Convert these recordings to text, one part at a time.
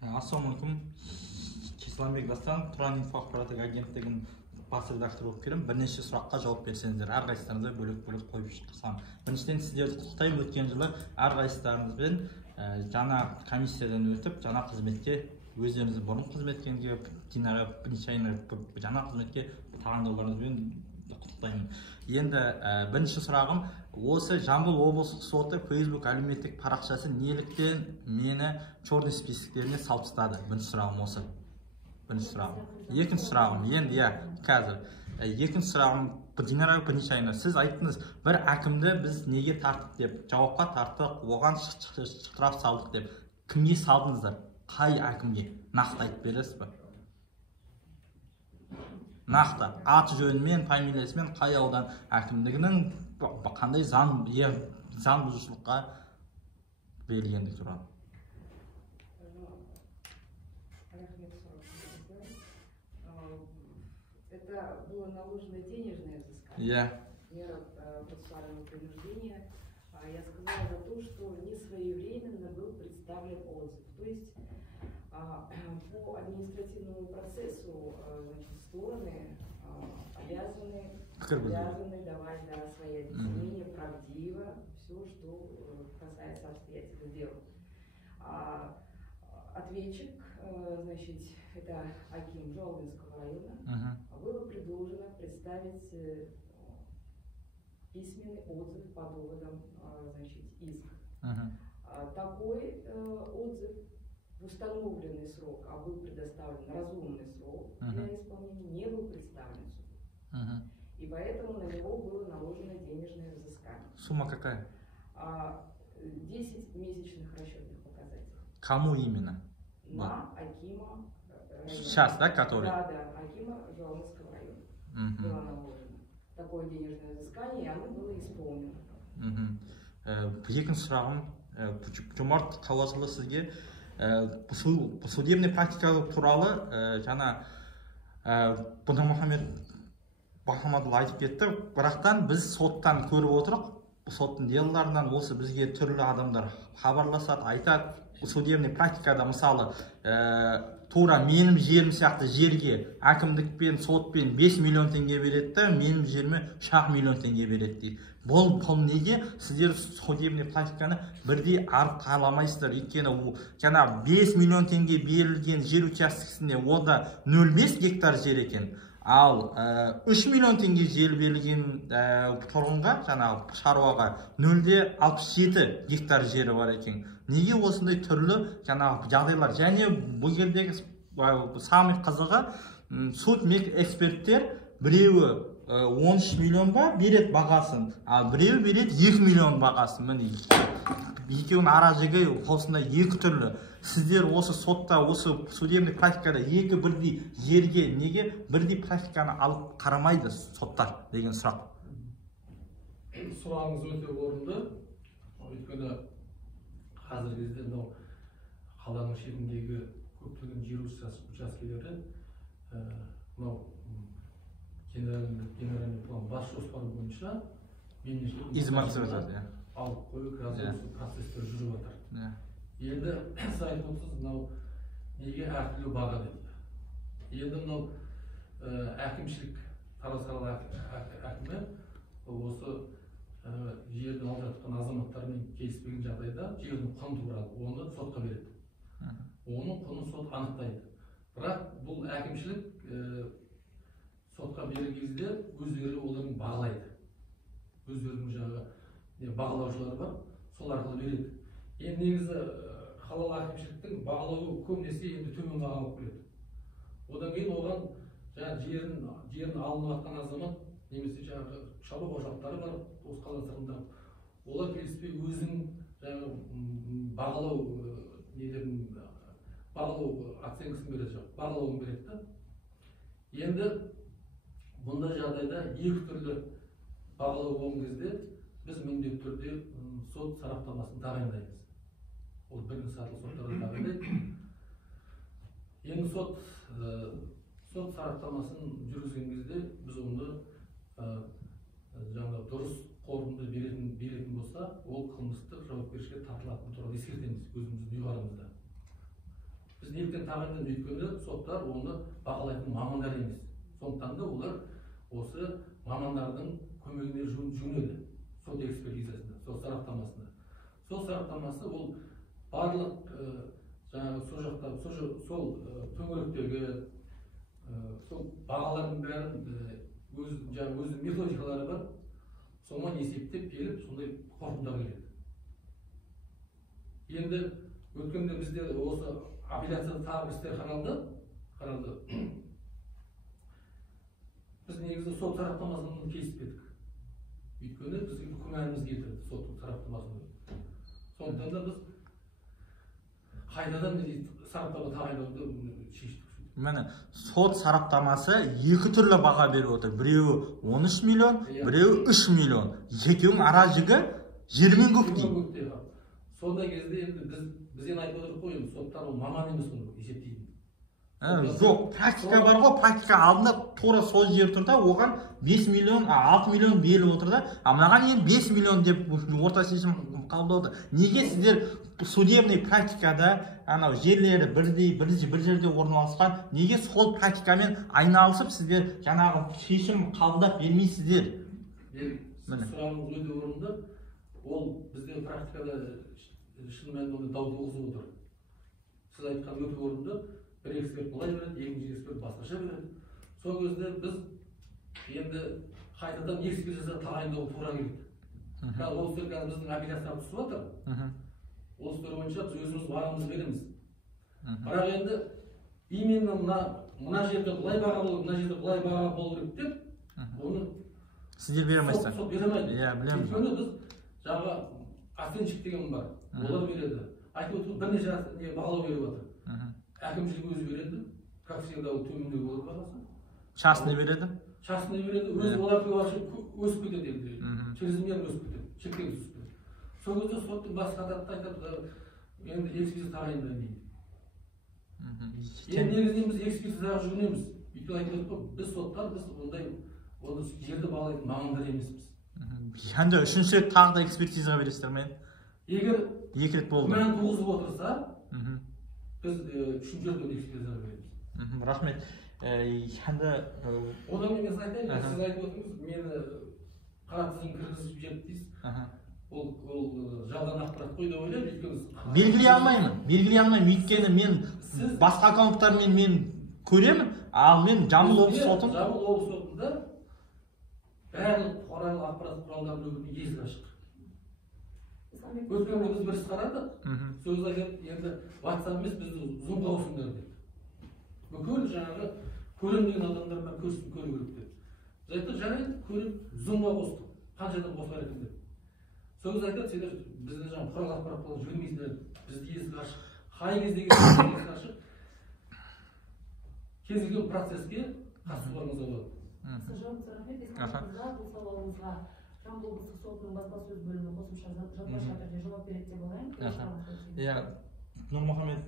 Ассалаумағалейкум. Кесламбек Дастан, Тұран инфо ақпараттық агенттігінің бас редакторы болып келемін. Бірнеше сұраққа жауап берсеңіздер, әрқайсыларыңызды бөлек-бөлек қойып шықсам. Біріншіден сіздерді құттықтаймын, өткен жылы әрқайсыларыңызбен жаңа комиссиядан өтіп, жаңа қызметке өздеріңізді бұрын қызметкенге, Динараға жаңа қызметке тағайындауларыңызбен құттықтаймын. Енді бірінші сұрағым, осы Жамбыл облыстық соты Facebook әлеуметтік парақшасы неліктен мені черный списоктеріне салып тастады? Бірінші сұрағым осы. Бірінші сұрағым. Екінші сұрағым, енді қазір. Екінші сұрағым, Динара Панишайна, сіз айттыңыз, бір әкімді біз неге тарттық деп, жауапқа тарттық, оған штраф салдық деп. Кімге салдыңыздар? Қай әкімге? Нақты айтып бересіз бе? Нақты, аты жөнімен, фамилиясымен қай аудан әкімдігінің қандай заң бұзушылыққа берілгендігі туралы. Это было наложено денежное взыскание, мера процессуального принуждения. Я сказала за то, что не своевременно был представлен отзыв. То есть по административному процессу стороны обязаны давать свои объяснения правдиво, все, что касается обстоятельств дела. Ответчик, значит, это Аким Жолдинского района, было предложено представить письменный отзыв по доводам, значит, иска. Такой отзыв в установленный срок, а был предоставлен разумный срок для исполнения, не был представлен суду. И поэтому на него было наложено денежное взыскание. Сумма какая? 10 месячных расчетных показателей. Кому именно? На Акима. Сейчас, да, который? Да, Акима Жолдинского района. Было наложено такое денежное взыскание, и оно было исполнено. Екінші сұрағым, Жомарт Қауасұлы сізге судебный практика туралы жаңа Мұхаммед Бахамадұлы айтып кетті, бірақтан біз соттан көріп отырық, соттың делаларынан осы бізге түрлі адамдар хабарласады, айтады. Судебный практикада мысалы тура менің жерім сияқты жерге әкімдікпен, сотпен 5 миллион теңге береді, менің жеріме 3 миллион теңге береді дейді. Бұл неге сіздер судебный практиканы бірдей арқаламайсыздар? Өйткені жаңа 5 миллион теңге берілген жер учаскесінде ода 0,5 гектар жер екен. Ал 3 миллион теңге жер берілген тұрғынға, жаңа шаруаға 0,67 гектар жері бар екен. Неге осындай түрлі жаңағы жағдайлар? Және бұл жердегі самый қызығы, суд эксперттер біреуі 13 миллионға береді бағасын, а біреуі береді 2 миллион бағасын. Міне екеуінің ара жігі осындай екі түрлі. Сіздер осы сотта, осы судебный практикада екі бірдей жерге неге бірдей практиканы алып қарамайды соттар деген сұрақ. Сұрағыңыз өте орынды. Өйткені қазіргі кезде мынау қаланың шетіндегі көптеген жер учаскелері мынау генеральный план бас жоспары бойынша алып қою процесстер жүріп жатыр. Енді сіз айтып отырсыз, мынау неге әртүрлі баға дейді. Енді мынау әкімшілік, Тараз қалалық әкімі осы жерді алып жатқан азаматтармен келіспеген жағдайда жердің құнын туралы оны сотқа береді. Оның құнын сот анықтайды. Бірақ бұл әкімшілік сотқа берген кезде өздері олардың бағалайды. Өздерінің жаңағы бағалаушылары бар, сол арқылы береді. Енді негізі қалалық әкімшіліктің бағалауы көбінесе енді төмен баға алып келеді. Одан кейін оған жерін алынып жатқан азамат немесе жаңағы шаруа қожалықтары бар, осы қала сыртында. Олар келіспей өзінің бағалау оценкасын береді, бағалауын береді. Енді бұндай жағдайда екі түрлі бағалау болған кезде біз міндетті түрде сот сараптамасын тағайындаймыз. Ол бірінші сатылы соттарда тағайындайды. Енді сот сараптамасын жүргізген кезде біз оны жаңа дұрыс қорытынды беретін болса, ол қылмыстық жауапкершілікке тартылатыны туралы ескертеміз өзіміздің ұйғарымызда. Біз неліктен тағайындаймыз? Өйткені соттар оны бағалайтын мамандар емес. Сондықтан да олар осы мамандардың көмегіне жүгінеді сот экспертизасында, сот сараптамасында. Сол сараптамасы ол барлық жаңағы сол жақта сол төңіректегі сол бағалардың бәрін өз методикалары бар. Соған есептеп келіп, сондай қорытындыға келеді. Енді өткенде бізде осы апелляцияда тағы істер қаралды. Біз негізі сот сараптамасымен келіспедік. Өйткені бізге күмәніміз келтірді сот сараптамасымен. Сондықтан да біз қайтадан сараптама тағайындауды шештік. Міне, сот сараптамасы екі түрлі баға беріп отыр. Біреуі 13 миллион, біреуі 3 миллион. Екеуінің ара жігі жер мен көк дейді. Сондай кезде біз енді айтып отырып қоймыз, соттар ол маман емес оны есептейді. Жоқ, практика бар ғой, практика алдында тура сол жер тұр да, оған 5 миллион, 6 миллион беріліп отыр да, мынаған енді 5 миллион деп орта шешім қабылдады. Неге сіздер судебный практикада анау жерлері бір жерде орналасқан, неге сол практикамен айналысып сіздер жаңағы шешім қабылдап бермейсіздер? Сұрағыңыз өте орынды. Ол бізде практикада шын мәнінде дау туғызып отыр. Сіз айтқан өте орынды. Bir ekspert былай береді, екінші эксперт басқаша береді. Сол кезде біз енді қайтадан экспертиза тағайындауға тура келді. Ол істер қазір біздің апелляцияға түсіп жатыр. Ол істер бойынша біз өзіміз бағамызды береміз. Бірақ енді именно мына жерде былай баға болу, мына жерде былай баға болу керек деп, оны сіздер бере алмайсыздар. Сот бере алмайды. Иә, білеміз. Өйткені біз жаңағы оценщик деген бар. Олар береді. Айтып отырмыз, бірнеше бағалау беріп жатыр. Әкімшілік өзі береді, как всегда төмендеу болып бағасы. Частный береді? Частный береді, өзі олардың өсіп кетеді енді. Чрезмерно өсіп кетеді, шектен өсіп кетеді. Сол кезде соттың бас қатарында айтады, енді экспертиза тағайындаймын дейді. Енді негізінен біз экспертизаға жүгінеміз. Өйткені айтып отырмыз, біз соттар, біз ондай жерді бағалайтын мамандар емеспіз. Енді үшінші рет тағы да экспертизаға бересіздер ме? Егер екі рет болды. күмән туғызып отырса, біз үшінші рет экспертизаға береміз. Рахмет. Енді одан мен айтайын, сіз айтып отырсыз, мені қара тізім кіргізіп жіберді дейсіз. Ол жалған ақпарат қой деп ойлаймын, өйткені белгілей алмаймын, өйткені мен басқа аккаунттармен мен көремін, ал мен Жамбыл облыс сотында барлық бұқаралық ақпарат құралдарының өкіліне есік ашық. Өткенде біз бір іс қарадық, сөз айтып, енді WhatsApp емес, бізді Zoom-ға қосыңдар деді. Бүкіл жаңағы көрем деген адамдардан көрсін көру керек деді. Біз айттық, жарайды, көрем, Zoom-ға қостық. Қаншадан қосылар екен деп. Сөз айтады, сендер бізді жаңағы құрал ақпарат құралын жібермейсіңдер, бізді есік ашық. Қай кезде есік ашық, кез келген процеске қатысуларыңызға болады. Сержант рахмет, ескертіңізға, бұл сауалыңызға Жамбыл облыстық сотының баспасөз бөлімі қосымша жазбаша түрде жауап береді деп ойлаймын. Иә, Нұрмұхамед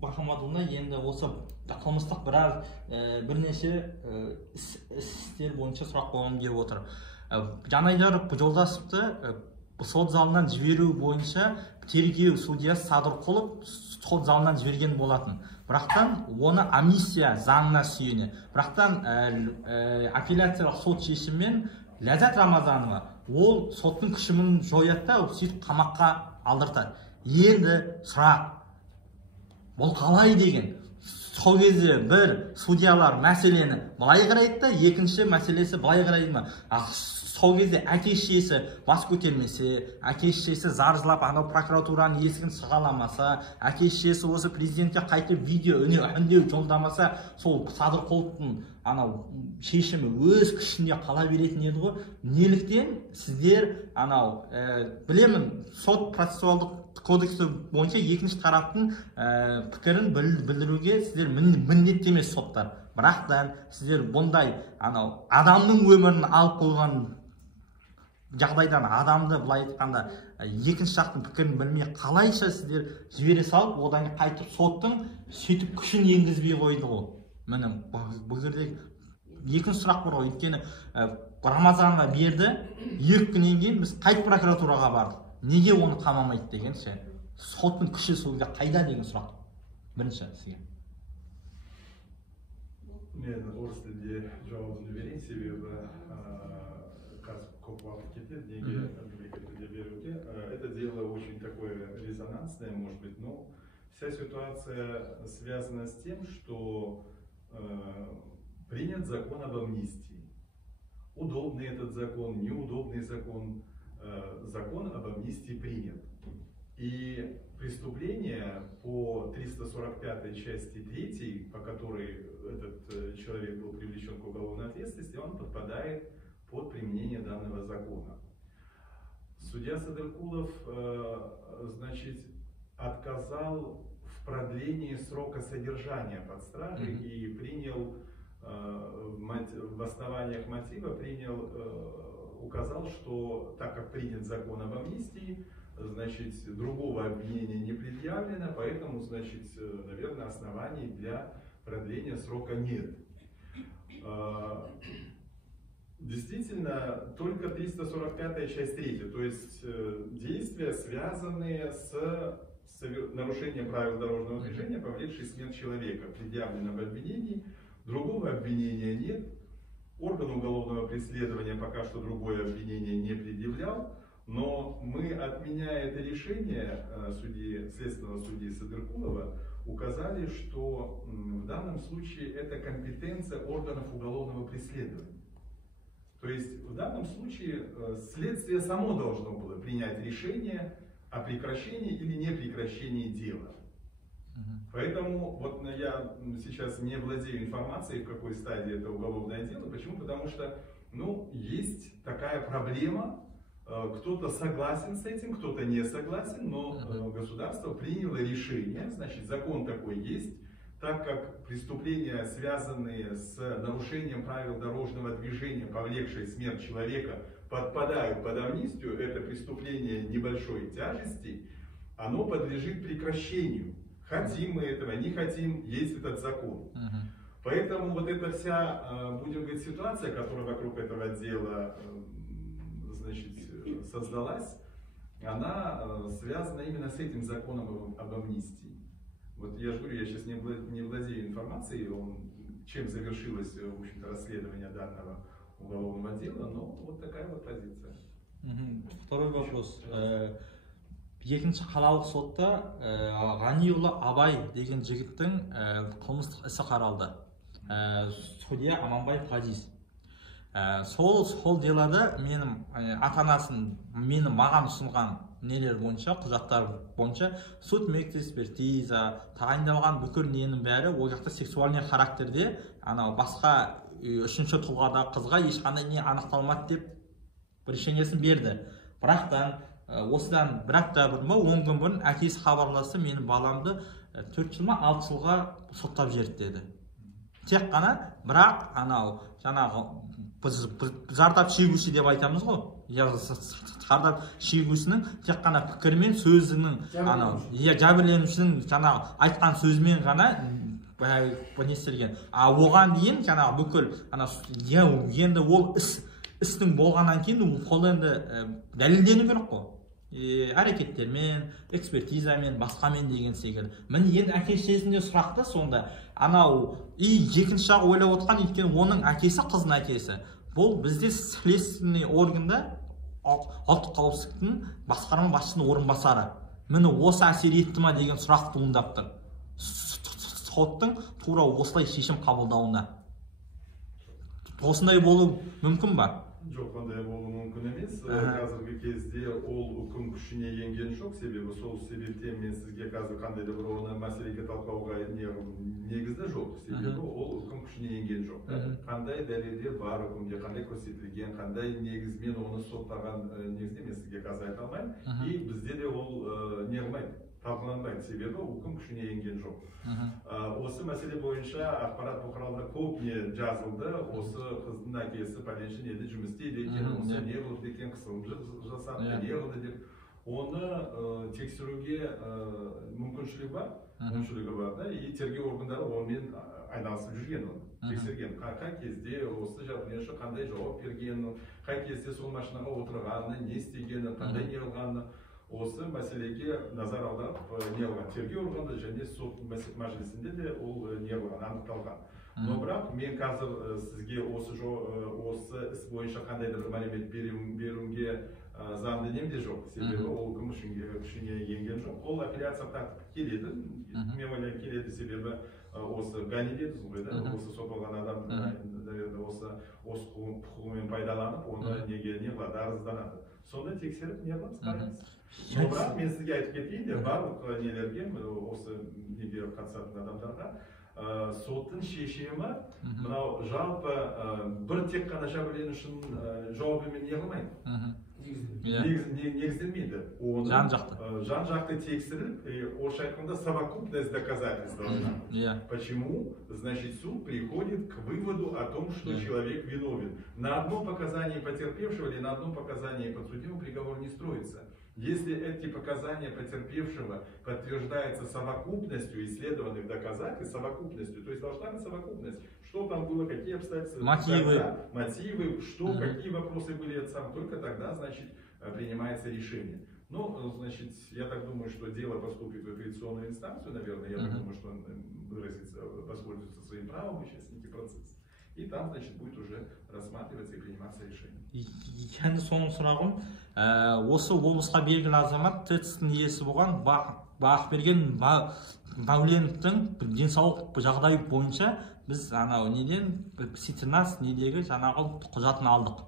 Бахамадұлына енді осы қылмыстық бірнеше істер бойынша сұрақ қойғым келіп отыр. Жанайдар Жолдасовты сот залынан жіберу бойынша тергеу судьясы Садырқұлов сот залынан жіберген болатын. Бірақтан оны амнистия заңына сүйене. Бірақтан апелляциялық сот шешімімен Ләззат Рамазанова ол соттың күшімін жояды да сөйтіп қамаққа алдыртады. Енді сұрақ, бұл қалай деген? Сол кезде бір судьялар мәселені былай қарайды да, екінші мәселесі былай қарайды ма? Сол кезде әке-шешесі бас көтермесе, әке-шешесі зар-жылап анау прокуратураның есігін сығаламаса, әке-шешесі осы президентке қайтып видео үндеу жолдамаса, сол Садырқұловтың анау шешімі өз күшінде қала беретін еді ғой. Неліктен сіздер анау білемін, сот процессуалдық кодексі бойынша екінші тараптың пікірін білдіруге сіздер міндеттемес соттар. Бірақтан сіздер бұндай анау адамның өмірін алып қойған жағдайдан адамды былай айтқанда екінші жақтың пікірін білмей қалайша сіздер жібере салып, одан қайтып соттың сөйтіп күшін енгізбей қойды ғой. Міне бұл жерде екінші сұрақ бар ғой, өйткені Рамазанға берді, 2 күннен кейін біз қайт прокуратураға бардық. Неге оны қамамайды деген ше. Соттың күші сонда қайда деген сұрақ. Бірінші сізге. Мен орыс тілінде жауабын берейін, себебі қазір көп уақыт кетеді, неге мемлекетте беруге. Это дело очень такое резонансное, может быть, но вся ситуация связана с тем, что принят закон об амнистии. Удобный этот закон, неудобный закон, закон об амнистии принят. И преступление по 345 части 3, по которой этот человек был привлечен к уголовной ответственности, он подпадает под применение данного закона. Судья Садыркулов, значит, отказал в продлении срока содержания под стражей и принял в основаниях мотива указал, что так как принят закон об амнистии, значит, другого обвинения не предъявлено, поэтому, значит, наверное, оснований для продления срока нет. Действительно, только 345 часть 3, то есть действия, связанные с нарушением правил дорожного движения, повлекшие смерть человека, предъявлено в обвинении, другого обвинения нет, орган уголовного преследования пока что другое обвинение не предъявлял, но мы, отменяя это решение следственного судьи Садыркулова, указали, что в данном случае это компетенция органов уголовного преследования. То есть в данном случае следствие само должно было принять решение о прекращении или не прекращении дела. Поэтому вот я сейчас не владею информацией, в какой стадии это уголовное дело. Почему? Потому что есть такая проблема. Кто-то согласен с этим, кто-то не согласен, но государство приняло решение, значит, закон такой есть, так как преступления, связанные с нарушением правил дорожного движения, повлекшие смерть человека, подпадают под амнистию, это преступление небольшой тяжести, оно подлежит прекращению. Хотим мы этого, не хотим, есть этот закон. Поэтому вот эта вся, будем говорить, ситуация, которая вокруг этого дела, значит, создалась, она связана именно с этим законом об амнистии. Вот я же говорю, я сейчас не владею информацией, чем завершилось, в общем-то, расследование данного уголовного дела, но вот такая вот позиция. Второй вопрос. Екінші қалалық сотта Ғаниұлы Абай деген жігіттің қылмыстық ісі қаралды. Судья Аманбаев Ғазиз. Сол делада менің ата-анасын маған ұсынған нелер бойынша, құжаттар бойынша сот экспертиза, тағайындалған бүкіл ненің бәрі ол жақта сексуальный характерде, басқа үшінші тұлғада қызға ешқандай не анықталмады деп решениесін берді. Бірақтан осыдан бір апта бұрын ба 10 күн бұрын әкесі хабарласты, менің баламды 4 жыл ма 6 жылға соттап жіберді деді. Тек қана, бірақ жаңағы зардап шегуші деп айтамыз ғой. Зардап шегушінің тек қана пікірмен сөзінің жәбірленушінің жаңағы айтқан сөзімен ғана нестелген. Оған дейін жаңағы бүкіл енді ол істің болғаннан кейін ол енді дәлелдену керек қой. Әрекеттермен, экспертизамен, басқамен деген секілді. Міне енді әке-шешесінде сұрақты сонда екінші жағы ойлап отқан, өйткені оның әкесі, қыздың әкесі. Бұл бізде следственный органда ұлттық қауіпсіздіктің басқарма басшысының орынбасары. Міне осы әсер етті ма деген сұрақ туындап тұр. Соттың тура осылай шешім қабылдауына. Осындай болу мүмкін ба? Жоқ, қандай болу мүмкін емес. Қазіргі кезде ол үкім күшіне енген жоқ, себебі сол себептен мен сізге қазір қандай да бір оны мәселеге талқылауға негізді жоқ, себебі ол үкім күшіне енген жоқ. Қандай дәлелдер бар үкімде, қандай көрсетілген, қандай негізмен оны соттаған негізде мен сізге қазір айта алмаймын. И бізде де ол не қылмайды, талқыланбайды, себебі үкім күшіне енген жоқ. Осы мәселе бойынша ақпарат бұқараларда көп не жазылды. Осы қыздың әкесі пәленші еді, жұмыс істейді екен, осы не қылды екен, қысылым жасады, не қылды деп. оны тексеруге мүмкіншілігі бар, да, и тергеу органдары онымен айналысып жүрген, оны тексерген. Қай кезде осы жәбірленуші қандай жауап бергені, қай кезде сол машинаға отырғаны, не істегені, қандай не алғаны, осы мәселеге назар аударып не алған. Тергеу органы және сот мәжілісінде де ол не алған, анықталған. Но бірақ мен қазір сізге осы іс бойынша қандай да бір мәлімет беруге заңды немде жоқ. Себебі ол үкім күшіне енген жоқ. Ол апелляция тәртіпі келеді. Мен ойлаймын келеді, себебі осы Гани дедіңіз ғой, да, осы сотталған адам, наверное, осы құқығымен пайдаланып, оны неге не қылады, арызданады. Сонда тексеріп не қыламыз, қараймыз. Но бірақ мен сізге айтып кетейін де, барлық нелерге, осы неге қатысатын адамдарға соттың шешімі мынау жалпы бір тек қана жәбірленушінің жауабымен не қылмайды, негізделмейді. Жан-жақты тексеріліп, орысша айтқанда совокупность доказательств должна быть. Почему? Значит, суд приходит к выводу о том, что человек виновен. На одном показании потерпевшего или на одном показании подсудимого приговор не строится. Если эти показания потерпевшего подтверждаются совокупностью исследованных доказательств, совокупностью, то есть должна быть совокупность, что там было, какие обстоятельства, мотивы, что, какие вопросы были, только тогда, значит, принимается решение. Ну, значит, я так думаю, что дело поступит в апелляционную инстанцию, наверное, я так думаю, что он воспользуется своим правом, участники процесса. И там, значит, будет уже рассматриваться и приниматься решение. Kendi соңғы сұрағым, осы облысқа белгілі азамат ТЭЦ-тің иесі болған Бақ берген Мәуленовтің денсаулық жағдайы бойынша біз анау неден Ситинас недегі жаңағы құжатын алдық.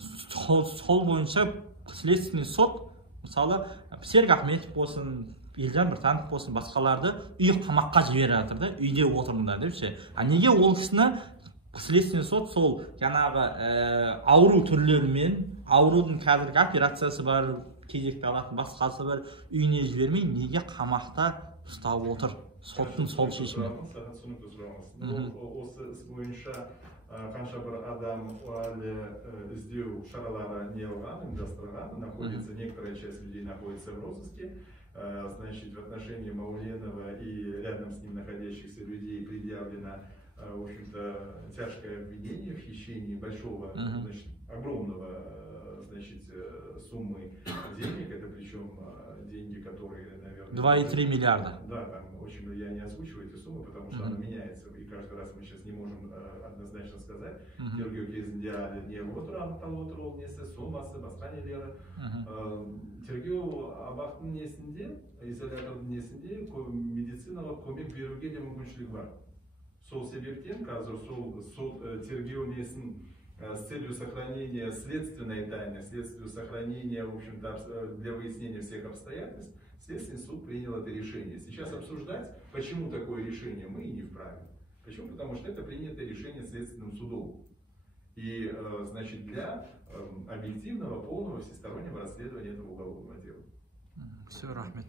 Сол бойынша следственный сот, мысалы, Серік Ахметов болсын, Елжан Біртанов болсын, басқаларды үй қамаққа жіберіп жатыр да, үйде отырыңдар деп ше. А неге ол кісіні следственный сот сол жаңағы ауру түрлерімен, аурудың қазіргі операциясы бар, кезекті алатын басқасы бар, үйіне жібермей, неге қамақта ұстап отыр? Соттың сол шешімі. Осы іс бойынша қанша бір адам әлі іздеу шаралары не алған, ұйымдастырған, находится, некоторая часть людей находится в розыске. Значит, в отношении Мауленова и рядом с ним находящихся людей предъявлено, в общем-то, тяжкое обвинение в хищении большого, значит, огромного, значит, суммы денег. Это причем деньги, которые, наверное... 2,3 миллиарда. Да, там очень, я не озвучиваю эти суммы, потому что она меняется, и каждый раз мы сейчас не можем однозначно сказать. Тергеу кезінде не отыр ол несі, суммасы, басқа нелері. Тергеу абақтың несінде, изолятордың несінде медициналық көмек беруге де мүмкіншілік бар. Сол себептен қазір сол тергеу несін с целью сохранения следственной тайны, следствию сохранения, в общем-то, для выяснения всех обстоятельств, Следственный суд принял это решение. Сейчас обсуждать, почему такое решение, мы и не вправе. Почему? Потому что это принятое решение Следственным судом. И, значит, для объективного, полного, всестороннего расследования этого уголовного дела. Все, Рахмет.